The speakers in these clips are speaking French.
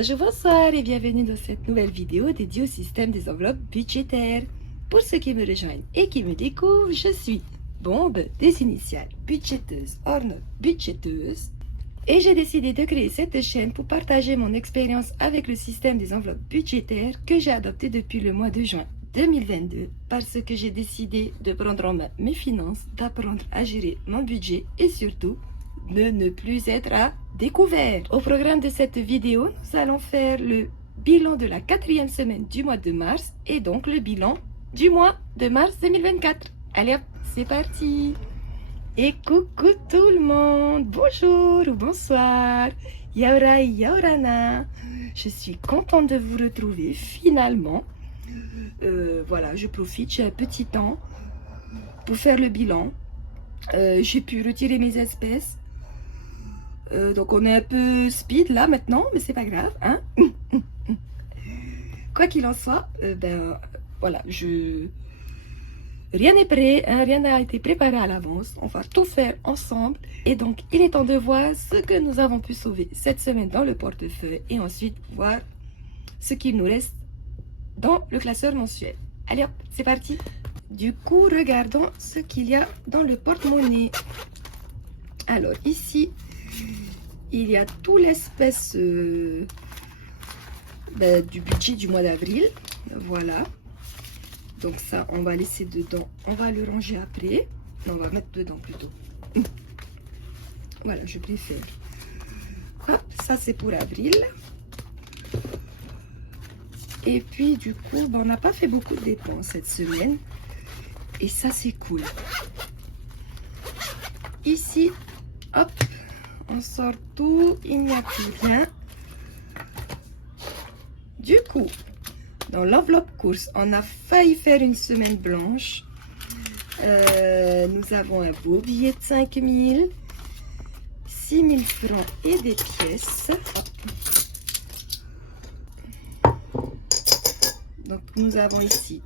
Bonjour, bonsoir et bienvenue dans cette nouvelle vidéo dédiée au système des enveloppes budgétaires. Pour ceux qui me rejoignent et qui me découvrent, je suis Bombe des initiales budgéteuse hors note budgéteuse et j'ai décidé de créer cette chaîne pour partager mon expérience avec le système des enveloppes budgétaires que j'ai adopté depuis le mois de juin 2022 parce que j'ai décidé de prendre en main mes finances, d'apprendre à gérer mon budget et surtout de ne plus être à découvert. Au programme de cette vidéo, nous allons faire le bilan de la 4e semaine du mois de mars et donc le bilan du mois de mars 2024. Allez hop, c'est parti. Et coucou tout le monde, bonjour ou bonsoir, yaora yaorana. Je suis contente de vous retrouver finalement. Voilà, je profite, j'ai un petit temps pour faire le bilan. J'ai pu retirer mes espèces. Donc on est un peu speed là maintenant, mais c'est pas grave, hein. Quoi qu'il en soit, voilà, rien n'est prêt, hein, rien n'a été préparé à l'avance. On va tout faire ensemble. Et donc, il est temps de voir ce que nous avons pu sauver cette semaine dans le portefeuille et ensuite voir ce qu'il nous reste dans le classeur mensuel. Allez hop, c'est parti. Du coup, regardons ce qu'il y a dans le porte-monnaie. Alors ici, il y a tout l'espèce du budget du mois d'avril. Voilà. Donc ça, on va laisser dedans. On va le ranger après. Non, on va mettre dedans plutôt. Voilà, je préfère. Hop, ça c'est pour avril. Et puis du coup, on n'a pas fait beaucoup de dépenses cette semaine. Et ça, c'est cool. Ici, hop, on sort tout, il n'y a plus rien. Du coup, dans l'enveloppe course, on a failli faire une semaine blanche. Nous avons un beau billet de 5 000, 6 000 francs et des pièces. Donc, nous avons ici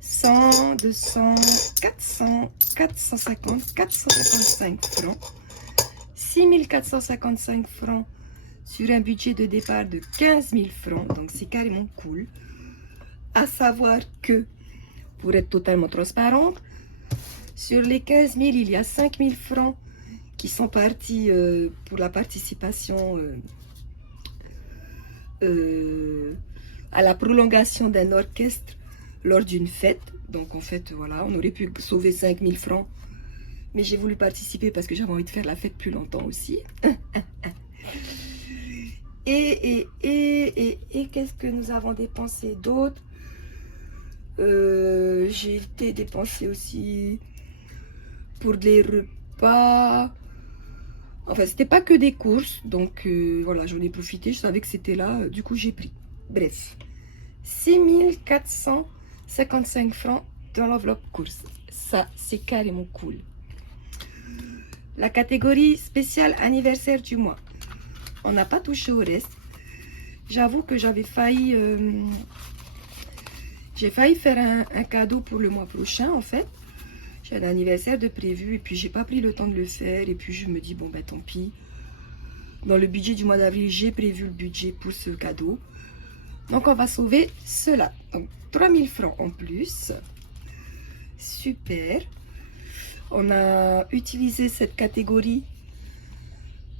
100, 200, 400, 450, 455 francs. 6 455 francs sur un budget de départ de 15 000 francs. Donc, c'est carrément cool. À savoir que, pour être totalement transparente, sur les 15 000, il y a 5 000 francs qui sont partis pour la participation à la prolongation d'un orchestre lors d'une fête. Donc, en fait, voilà, on aurait pu sauver 5 000 francs. Mais j'ai voulu participer parce que j'avais envie de faire la fête plus longtemps aussi. Et qu'est-ce que nous avons dépensé d'autre? J'ai été dépensé aussi pour des repas. Enfin, c'était pas que des courses. Donc, voilà, j'en ai profité. Je savais que c'était là. Du coup, j'ai pris. Bref. 6 455 francs dans l'enveloppe course. Ça, c'est carrément cool. La catégorie spéciale anniversaire du mois. On n'a pas touché au reste. J'avoue que j'avais failli... j'ai failli faire un cadeau pour le mois prochain, en fait. J'ai un anniversaire de prévu et puis j'ai pas pris le temps de le faire. Et puis je me dis, bon, ben tant pis. Dans le budget du mois d'avril, j'ai prévu le budget pour ce cadeau. Donc, on va sauver cela. Donc, 3 000 francs en plus. Super. On a utilisé cette catégorie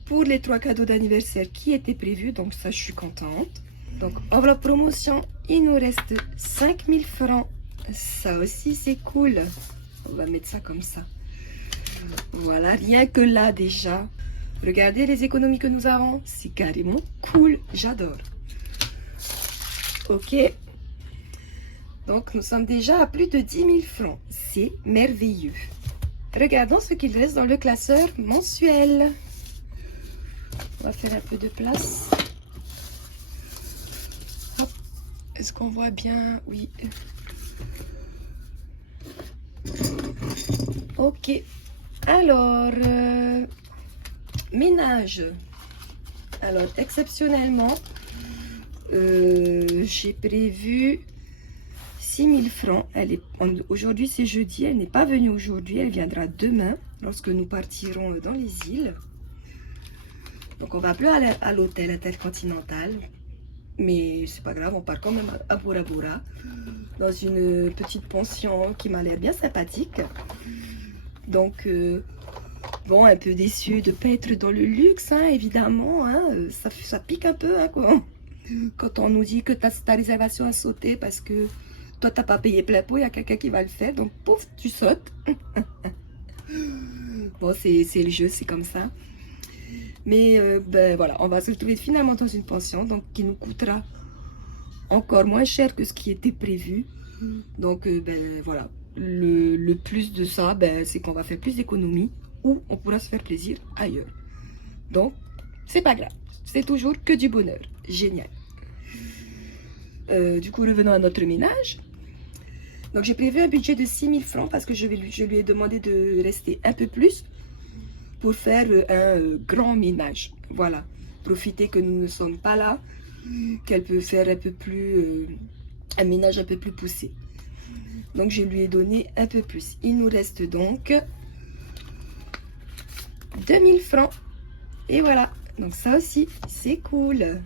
pour les 3 cadeaux d'anniversaire qui étaient prévus. Donc ça, je suis contente. Donc, enveloppe promotion, il nous reste 5 000 francs. Ça aussi, c'est cool. On va mettre ça comme ça. Voilà, rien que là déjà. Regardez les économies que nous avons. C'est carrément cool. J'adore. Ok. Donc, nous sommes déjà à plus de 10 000 francs. C'est merveilleux. Regardons ce qu'il reste dans le classeur mensuel. On va faire un peu de place. Est-ce qu'on voit bien? Oui. Ok. Alors, ménage. Alors, exceptionnellement, j'ai prévu 6 000 francs. Aujourd'hui, c'est jeudi. Elle n'est pas venue aujourd'hui. Elle viendra demain lorsque nous partirons dans les îles. Donc, on va plus aller à l'hôtel Intercontinental. mais c'est pas grave, on part quand même à Bora Bora, dans une petite pension qui m'a l'air bien sympathique. Donc, bon, un peu déçu de ne pas être dans le luxe, hein, évidemment, hein, ça pique un peu, hein, quoi. Quand on nous dit que ta réservation a sauté parce que toi, t'as pas payé plein pot, il y a quelqu'un qui va le faire, donc pouf, tu sautes. Bon, c'est le jeu, c'est comme ça. Mais ben voilà, on va se retrouver finalement dans une pension, donc qui nous coûtera encore moins cher que ce qui était prévu. Donc ben voilà, le plus de ça, ben, c'est qu'on va faire plus d'économies ou on pourra se faire plaisir ailleurs. Donc, c'est pas grave, c'est toujours que du bonheur. Génial. Du coup, revenons à notre ménage. Donc, j'ai prévu un budget de 6 000 francs parce que je lui ai demandé de rester un peu plus pour faire un grand ménage. Voilà, profiter que nous ne sommes pas là, qu'elle peut faire un peu plus, un ménage un peu plus poussé. Donc, je lui ai donné un peu plus. Il nous reste donc 2000 francs. Et voilà, donc ça aussi, c'est cool.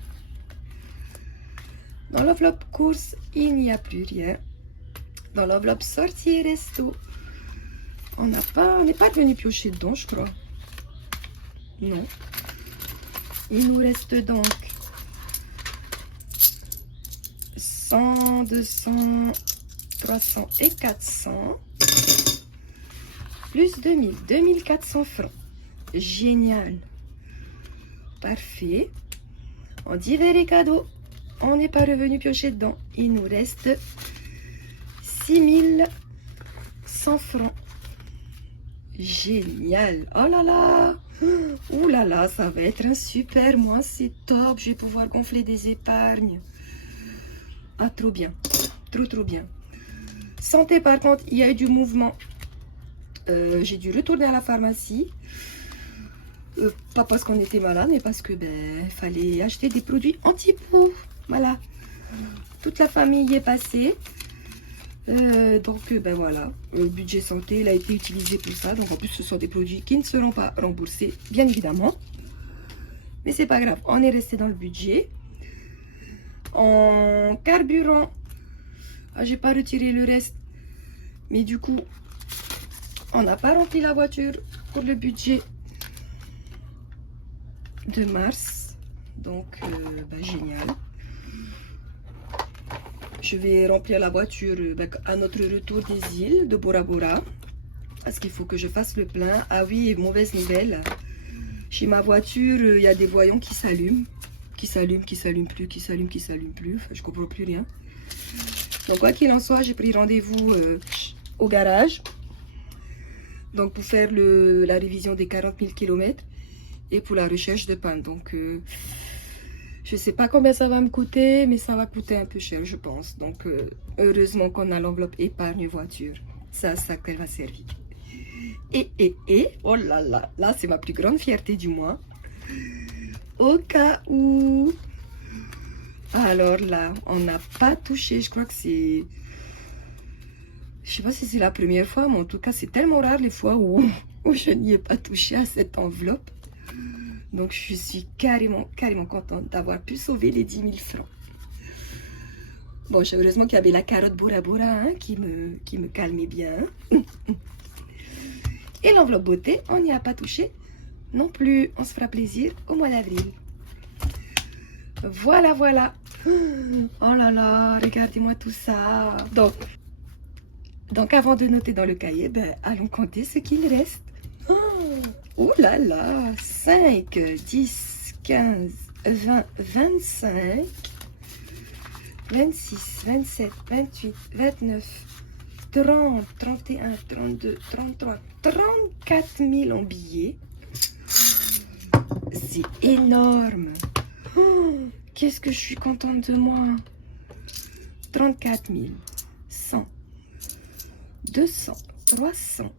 Dans l'enveloppe course, il n'y a plus rien. Dans l'enveloppe sortie et resto, on n'est pas venu piocher dedans, je crois. Non. Il nous reste donc 100, 200, 300 et 400. Plus 2000, 2400 francs. Génial. Parfait. En divers et cadeaux, on n'est pas revenu piocher dedans. Il nous reste 6100 francs. Génial. Oh là là. Ouh là là, ça va être un super mois. C'est top. Je vais pouvoir gonfler des épargnes. Ah, trop bien. Trop bien. Santé, par contre, il y a eu du mouvement. J'ai dû retourner à la pharmacie. Pas parce qu'on était malade, mais parce que il fallait acheter des produits anti-poux. Voilà. Toute la famille y est passée. Donc voilà, le budget santé il a été utilisé pour ça. Donc en plus ce sont des produits qui ne seront pas remboursés, bien évidemment. Mais c'est pas grave, on est resté dans le budget. En carburant, j'ai pas retiré le reste. Mais du coup, on n'a pas rempli la voiture pour le budget de mars. Donc génial. Je vais remplir la voiture à notre retour des îles de Bora Bora. Parce qu'il faut que je fasse le plein. Ah oui, mauvaise nouvelle. Chez ma voiture, il y a des voyants qui s'allument. Qui s'allument plus, qui s'allument plus. Enfin, je ne comprends plus rien. Donc quoi qu'il en soit, j'ai pris rendez-vous au garage. Donc pour faire la révision des 40 000 km. Et pour la recherche de panne. Donc... je sais pas combien ça va me coûter, mais ça va coûter un peu cher, je pense. Donc, heureusement qu'on a l'enveloppe épargne voiture. C'est à ça qu'elle va servir. Et, oh là là, là, c'est ma plus grande fierté du mois. Au cas où... Alors là, on n'a pas touché, je crois que c'est... Je sais pas si c'est la première fois, mais en tout cas, c'est tellement rare les fois où je n'y ai pas touché à cette enveloppe. Donc, je suis carrément contente d'avoir pu sauver les 10 000 francs. Bon, heureusement qu'il y avait la carotte Bora Bora hein, qui me calmait bien. Et l'enveloppe beauté, on n'y a pas touché non plus. On se fera plaisir au mois d'avril. Voilà. Oh là là, regardez-moi tout ça. Donc, avant de noter dans le cahier, allons compter ce qu'il reste. Oh là là, 5, 10, 15, 20, 25, 26, 27, 28, 29, 30, 31, 32, 33, 34 000 en billets. C'est énorme. Qu'est-ce que je suis contente de moi. 34 000, 100, 200, 300.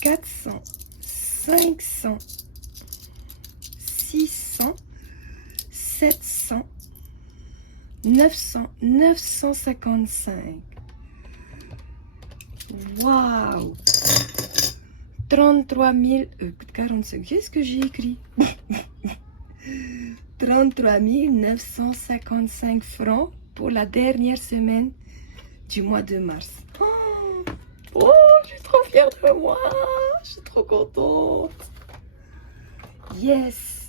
400, 500, 600, 700, 900, 955. Waouh! 33 000, 45. Qu'est-ce que j'ai écrit? 33 955 francs pour la dernière semaine du mois de mars. Oh, je suis trop fière de moi. Je suis trop contente. Yes.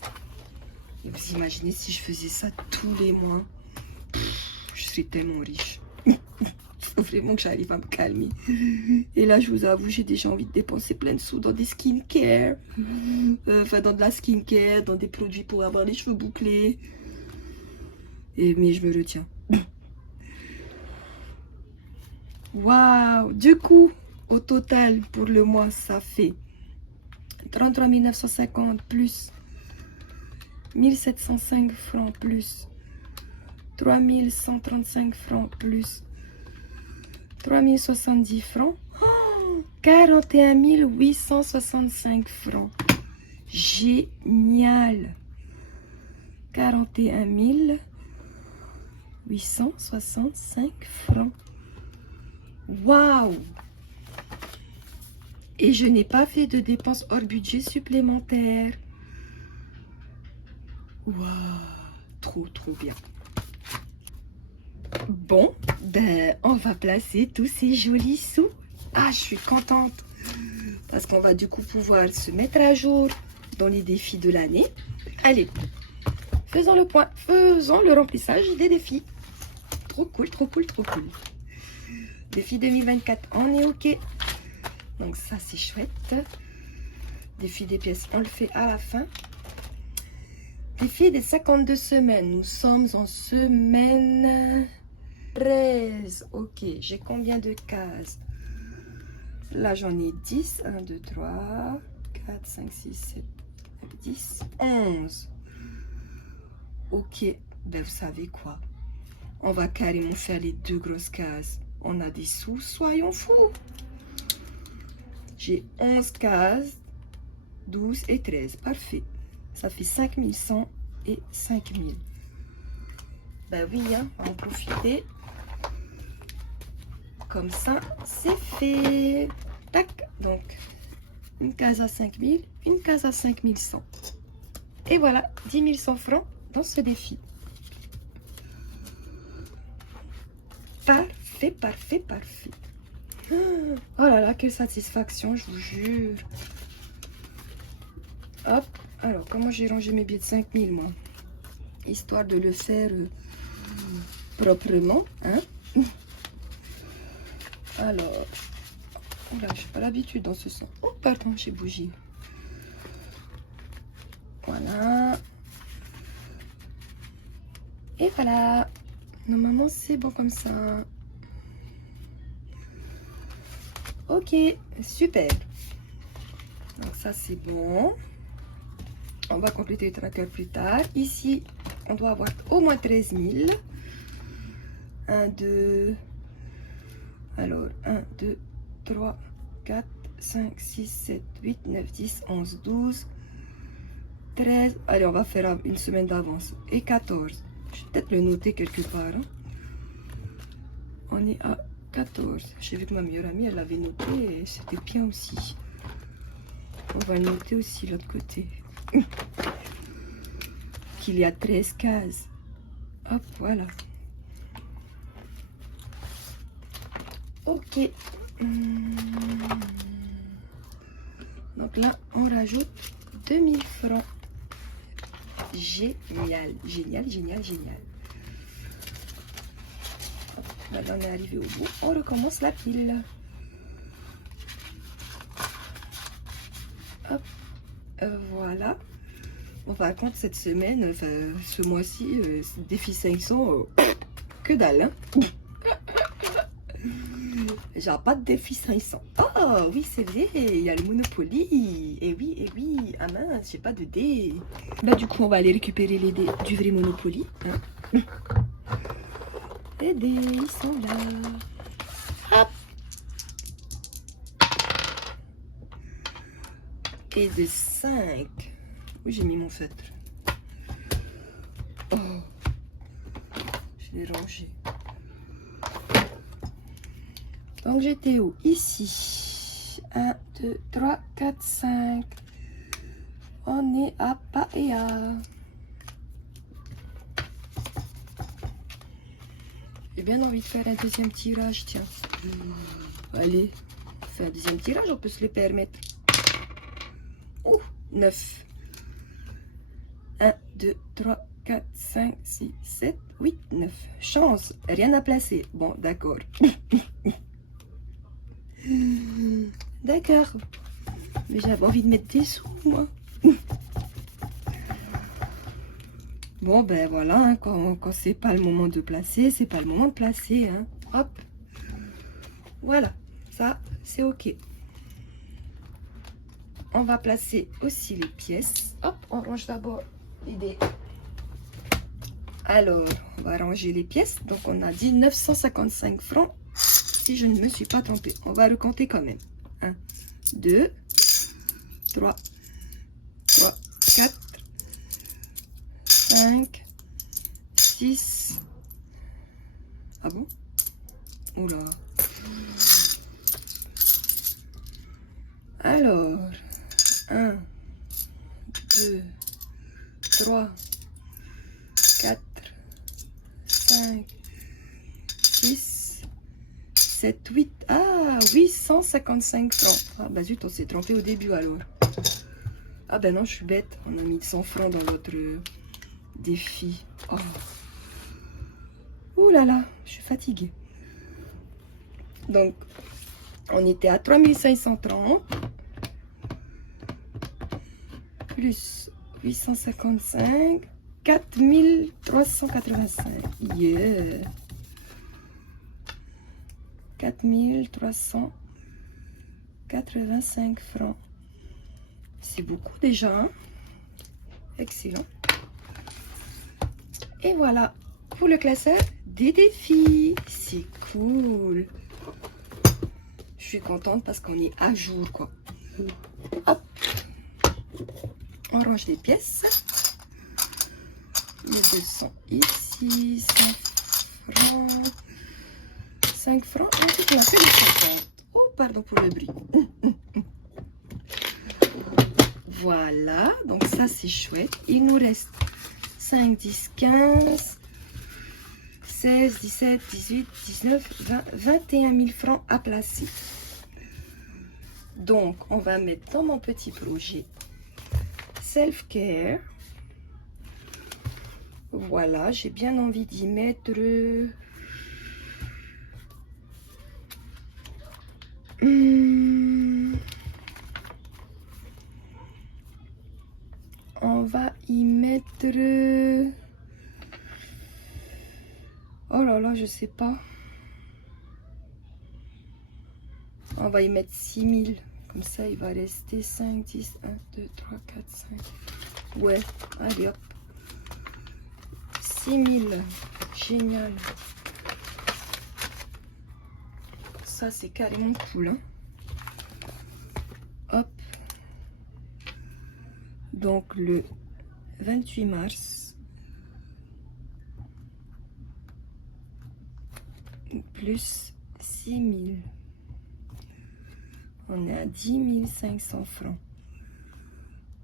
Et vous imaginez si je faisais ça tous les mois. Je serais tellement riche. Il faut vraiment que j'arrive à me calmer. Et là, je vous avoue, j'ai déjà envie de dépenser plein de sous dans des skincare. Enfin, dans de la skincare, dans des produits pour avoir les cheveux bouclés. Mais je me retiens. Waouh! Du coup, au total, pour le mois, ça fait 33 950 plus 1705 francs plus 3135 francs plus 3070 francs. 41 865 francs. Génial. 41 865 francs. Waouh! Et je n'ai pas fait de dépenses hors budget supplémentaires. Waouh! Trop bien. Bon, ben, on va placer tous ces jolis sous. Ah, je suis contente. Parce qu'on va du coup pouvoir se mettre à jour dans les défis de l'année. Allez, faisons le point. Faisons le remplissage des défis. Trop cool, trop cool, trop cool. Défi 2024, on est OK. Donc ça, c'est chouette. Défi des pièces, on le fait à la fin. Défi des 52 semaines. Nous sommes en semaine 13. OK, j'ai combien de cases? Là, j'en ai 10. 1, 2, 3, 4, 5, 6, 7, 10, 11. OK, ben vous savez quoi? On va carrément faire les 2 grosses cases. On a des sous, soyons fous. J'ai 11 cases, 12 et 13. Parfait. Ça fait 5100 et 5000. Ben oui, hein, on va en profiter. Comme ça, c'est fait. Tac. Donc, une case à 5000, une case à 5100. Et voilà, 10 100 francs dans ce défi. Parfait, parfait, parfait. Oh là là, quelle satisfaction, je vous jure. Hop, alors comment j'ai rangé mes billets de 5000, moi? Histoire de le faire proprement, hein. Alors, oh là, j'ai pas l'habitude dans ce sens. Oh, pardon, j'ai bougé. Voilà. Et voilà. Normalement, c'est bon comme ça. Ok, super. Donc ça, c'est bon. On va compléter le tracker plus tard. Ici, on doit avoir au moins 13 000. 1, 2... Alors, 1, 2, 3, 4, 5, 6, 7, 8, 9, 10, 11, 12, 13. Allez, on va faire une semaine d'avance. Et 14. Je vais peut-être le noter quelque part. Hein. On est à 14. J'ai vu que ma meilleure amie, elle l'avait noté et c'était bien aussi. On va noter aussi l'autre côté. Qu'il y a 13 cases. Hop, voilà. Ok. Donc là, on rajoute 2000 francs. Génial, génial, génial, génial. Maintenant, on est arrivé au bout. On recommence la pile. Hop. Voilà. Bon, par contre, cette semaine, enfin, ce mois-ci, défi 500, que dalle, hein. J'ai pas de défi 500. Oh, oui, c'est vrai, il y a le Monopoly. Et oui, ah mince, j'ai pas de dés. Bah, du coup, on va aller récupérer les dés du vrai Monopoly. Hein. Les dés, ils sont là. Hop. Et de 5. Où j'ai mis mon feutre? Oh, je l'ai rangé. Donc j'étais où? Ici. 1, 2, 3, 4, 5. On est à Paella. J'ai bien envie de faire un deuxième tirage, tiens. Allez, on fait un deuxième tirage, on peut se le permettre. Ouh, 9. 1, 2, 3, 4, 5, 6, 7, 8, 9. Chance, rien à placer. Bon, d'accord. D'accord. Mais j'avais envie de mettre des sous, moi. Bon, ben voilà, hein, quand c'est pas le moment de placer, c'est pas le moment de placer. Hein. Hop. Voilà, ça, c'est OK. On va placer aussi les pièces. Hop, on range d'abord les dés. Alors, on va ranger les pièces. Donc, on a dit 955 francs. Si je ne me suis pas trompée. On va recompter quand même. 1, 2, 3, 4, 5, 6. Ah bon? Oula. Alors, 1, 2, 3, 4, 5, 6, 7, 8. Ah, 855 francs. Ah, bah zut, on s'est trompé au début alors. Ah, ben non, je suis bête. On a mis 100 francs dans notre défi. Oh. Ouh là là, je suis fatiguée. Donc, on était à 3530. Plus 855. 4385. Yeah. 4385 francs. C'est beaucoup déjà. Hein? Excellent. Et voilà pour le classeur des défis. C'est cool. Je suis contente parce qu'on est à jour, quoi. Hop. On range les pièces. Les deux sont ici. 5 francs. 5 francs. Et ensuite, on a fait les 50. Oh, pardon pour le bruit. Voilà. Donc, ça, c'est chouette. Il nous reste 5, 10, 15, 16, 17, 18, 19, 20, 21 000 francs à placer. Donc, on va mettre dans mon petit projet Self-Care. Voilà, j'ai bien envie d'y mettre... on va y mettre... Oh là là, je sais pas. On va y mettre 6 000. Comme ça, il va rester 5, 10, 1, 2, 3, 4, 5. Ouais, allez hop. 6 000. Génial. Ça, c'est carrément cool. Hein. Hop. Donc, le 28 mars. Plus 6 000. On est à 10 500 francs.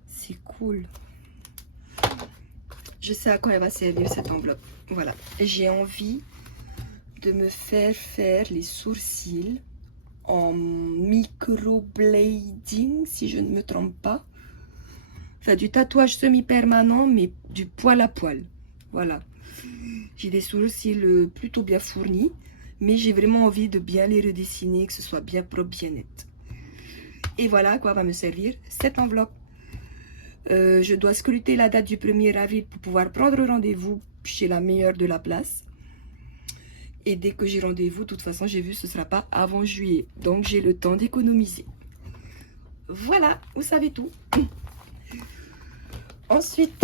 C'est cool. Je sais à quoi elle va servir cette enveloppe. Voilà. J'ai envie de me faire les sourcils en microblading, si je ne me trompe pas. Enfin, du tatouage semi-permanent, mais du poil à poil. Voilà. J'ai des sourcils plutôt bien fournis, mais j'ai vraiment envie de bien les redessiner, que ce soit bien propre, bien net. Et voilà à quoi va me servir cette enveloppe. Je dois scruter la date du 1er avril pour pouvoir prendre rendez-vous chez la meilleure de la place. Et dès que j'ai rendez-vous, de toute façon, j'ai vu, ce ne sera pas avant juillet. Donc, j'ai le temps d'économiser. Voilà, vous savez tout. Ensuite,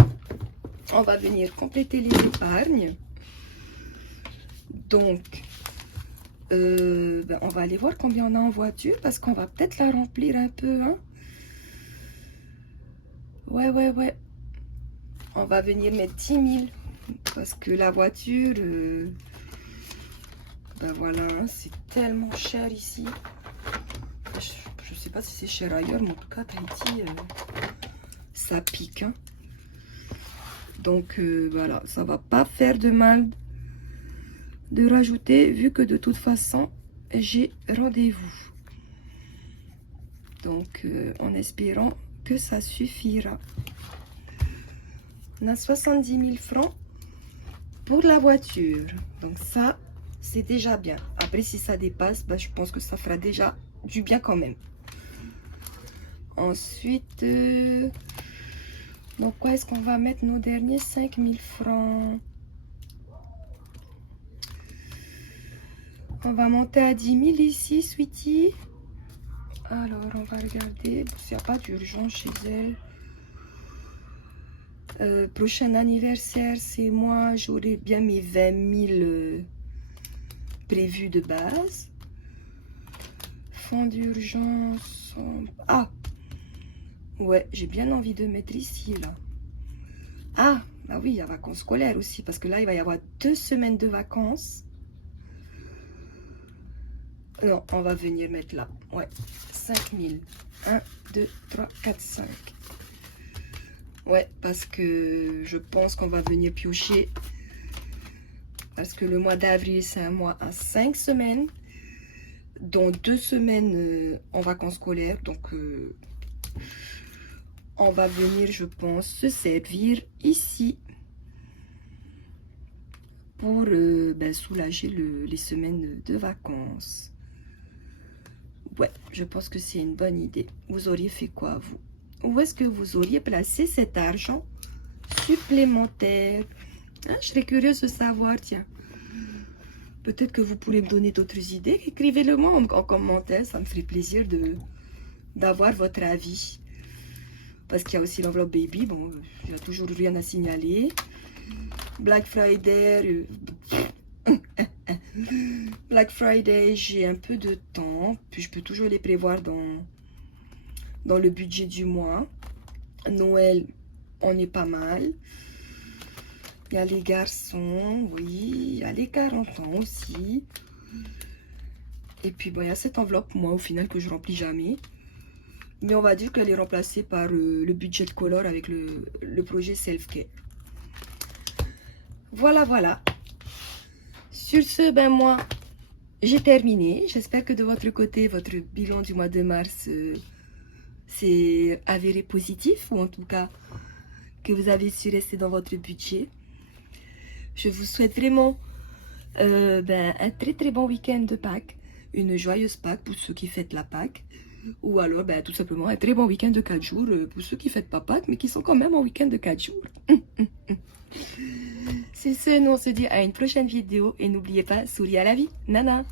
on va venir compléter les épargnes. Donc, on va aller voir combien on a en voiture parce qu'on va peut-être la remplir un peu. Hein. Ouais. On va venir mettre 10 000 parce que la voiture, ben voilà, hein, c'est tellement cher ici. Je sais pas si c'est cher ailleurs, mais en tout cas, Tahiti, ça pique. Hein. Donc, voilà, ça va pas faire de mal de rajouter vu que de toute façon j'ai rendez-vous. Donc en espérant que ça suffira. On a 70 000 francs pour la voiture. Donc ça, c'est déjà bien. Après, si ça dépasse, bah, je pense que ça fera déjà du bien quand même. Ensuite, donc quoi est-ce qu'on va mettre nos derniers 5 000 francs? On va monter à 10 000 ici, sweetie. Alors, on va regarder s'il n'y a pas d'urgence chez elle. Prochain anniversaire, c'est moi. J'aurai bien mes 20 000 prévus de base. Fonds d'urgence. Ah! Ouais, j'ai bien envie de mettre ici, là. Ah! Bah oui, il y a vacances scolaires aussi. Parce que là, il va y avoir 2 semaines de vacances. Non, on va venir mettre là. Ouais, 5 000. 1, 2, 3, 4, 5. Ouais, parce que je pense qu'on va venir piocher. Parce que le mois d'avril, c'est un mois à 5 semaines. Dont 2 semaines en vacances scolaires. Donc, on va venir, je pense, se servir ici. Pour soulager les semaines de vacances. Ouais, je pense que c'est une bonne idée. Vous auriez fait quoi, vous? Où est-ce que vous auriez placé cet argent supplémentaire? Hein, je serais curieuse de savoir, tiens. Peut-être que vous pourrez me donner d'autres idées. Écrivez-le moi en commentaire. Ça me ferait plaisir d'avoir votre avis. Parce qu'il y a aussi l'enveloppe baby. Bon, il n'y a toujours rien à signaler. Black Friday... Black Friday, j'ai un peu de temps, puis je peux toujours les prévoir dans le budget du mois. Noël, on est pas mal. Il y a les garçons, oui, il y a les 40 ans aussi. Et puis, bon, il y a cette enveloppe, moi, au final, que je remplis jamais. Mais on va dire qu'elle est remplacée par le budget de color avec le projet Self-Care. Voilà, voilà. Sur ce, ben moi, j'ai terminé. J'espère que de votre côté, votre bilan du mois de mars s'est avéré positif. Ou en tout cas, que vous avez su rester dans votre budget. Je vous souhaite vraiment un très très bon week-end de Pâques. Une joyeuse Pâques pour ceux qui fêtent la Pâques. Ou alors, tout simplement, un très bon week-end de 4 jours pour ceux qui fêtent pas Pâques, mais qui sont quand même en week-end de 4 jours. C'est ce, nous on se dit à une prochaine vidéo et n'oubliez pas, souriez à la vie. Nana.